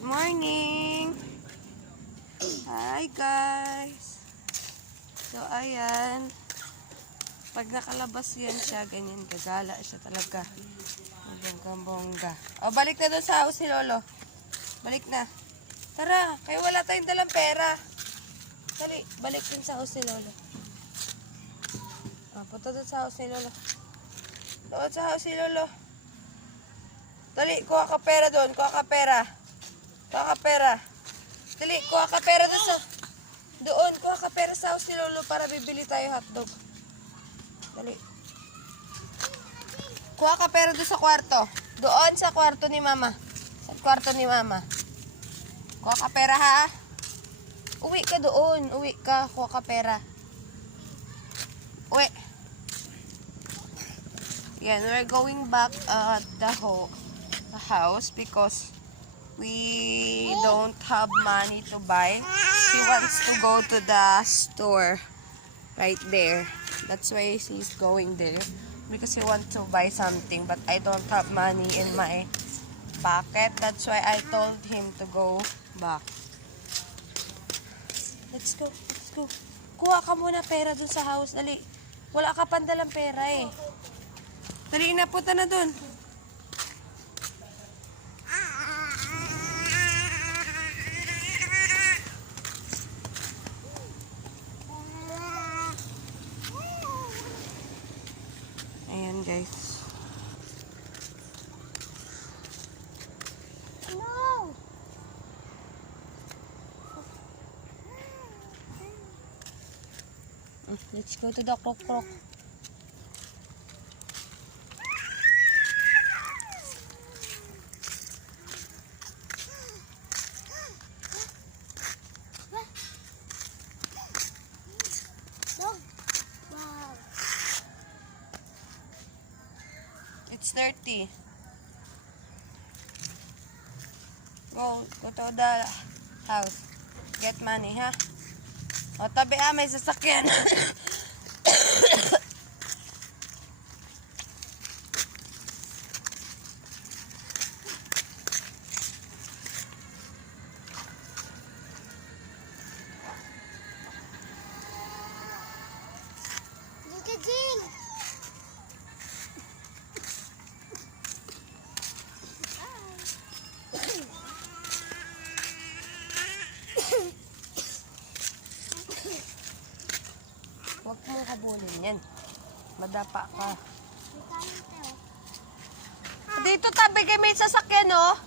Good morning! Hi guys! So ayan, pag nakalabas yan siya, ganyan, gagala siya talaga. Bongga-bongga. O, balik na doon sa house ni Lolo. Balik na. Tara, kayo wala tayong dalang pera. Dali, balik dun sa house ni Lolo. Punta doon sa house ni Lolo. Doon sa house ni Lolo. Dali, kuha ka pera doon. Kuha ka pera. Kuha ka pera. Dali, kuha ka pera doon sa... Doon, kuha ka pera sa house ni Lolo para bibili tayo hotdog. Dali. Kuha ka pera doon sa kwarto. Doon sa kwarto ni Mama. Sa kwarto ni Mama. Kuha ka pera ha. Uwi ka doon. Uwi ka. Kuha ka pera. Uwi. Yan, we're going back at the house because we don't have money to buy. He wants to go to the store right there. That's why he's going there because he wants to buy something, but I don't have money in my pocket. That's why I told him to go back. Let's go. Let's go. Kuha ka muna pera dun sa house. Dali. Wala ka pandalang pera eh. Dali na, punta na dun. Ayan guys. No. Let's go to the krok-krok. No. Wow. It's 30. Go to the house. Get money, ha? O, tabi may sasakyan. Look at Jing. Huwag mong habulin yan. Madapa ka. Dito tabi kay may sasakyan, oh.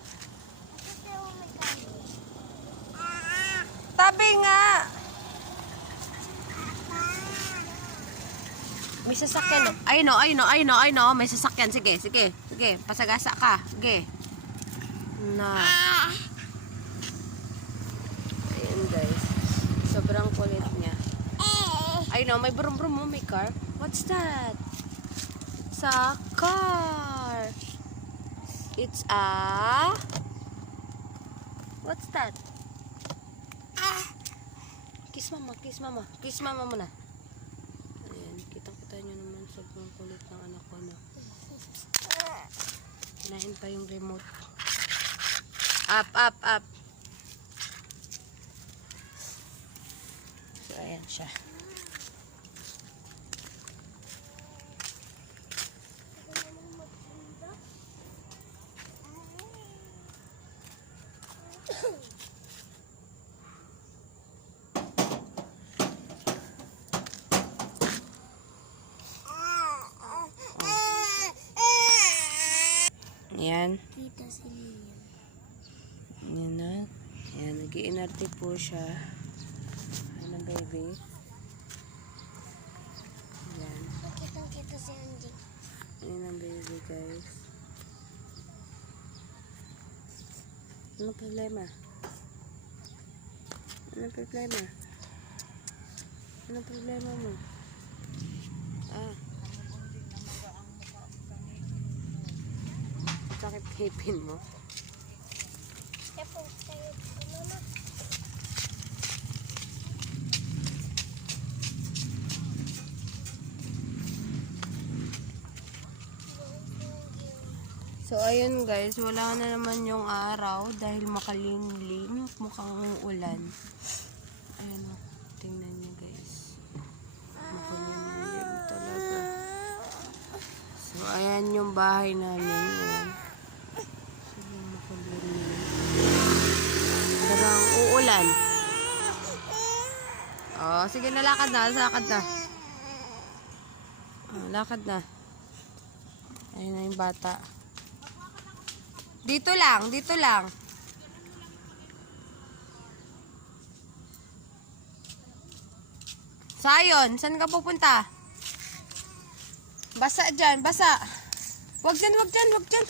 Tabi nga. May sasakyan, oh. Ay no. May sasakyan. Sige. Pasagasa ka. Sige. Na. Ayan, guys. Sobrang kulit niya. I know, may brum-brum mo, may car. What's that? It's a car. It's a... What's that? Kiss mama. Kiss mama muna. Ayan, kitang-kita nyo naman sobrang kulit ng anak ko, no? Kinahin pa yung remote. Up. So, ayan siya. Ayan. Kita si Liam. Ayan na. Ayan, nag-iinarte po siya. Ayan ang baby. Ayan. Kitang-kita si Andy. Ayan ang baby, guys. Anong problema? Anong problema mo? Sakit hipin mo? Tapos kayo, Mama. So So, ayun guys, wala na naman yung araw dahil makalimlim, mukhang ulan. Ayun, tingnan nyo guys. Makalimlim talaga. So, ayan yung bahay namin. Ayan. Sige, makalimlim. Parang uulan. Oh, sige na, lakad na. Lakad na. Oh, lakad na. Ayun na yung bata. Dito lang, dito lang. Sayon, saan ka pupunta? Basa dyan, basa. Wag dyan, wag dyan, wag dyan.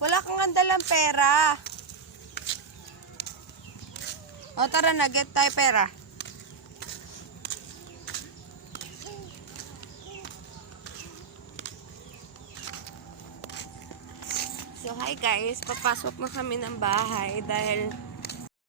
Wala kang andalang pera. O tara na, get tayo pera. So hi guys, papasok na kami ng bahay dahil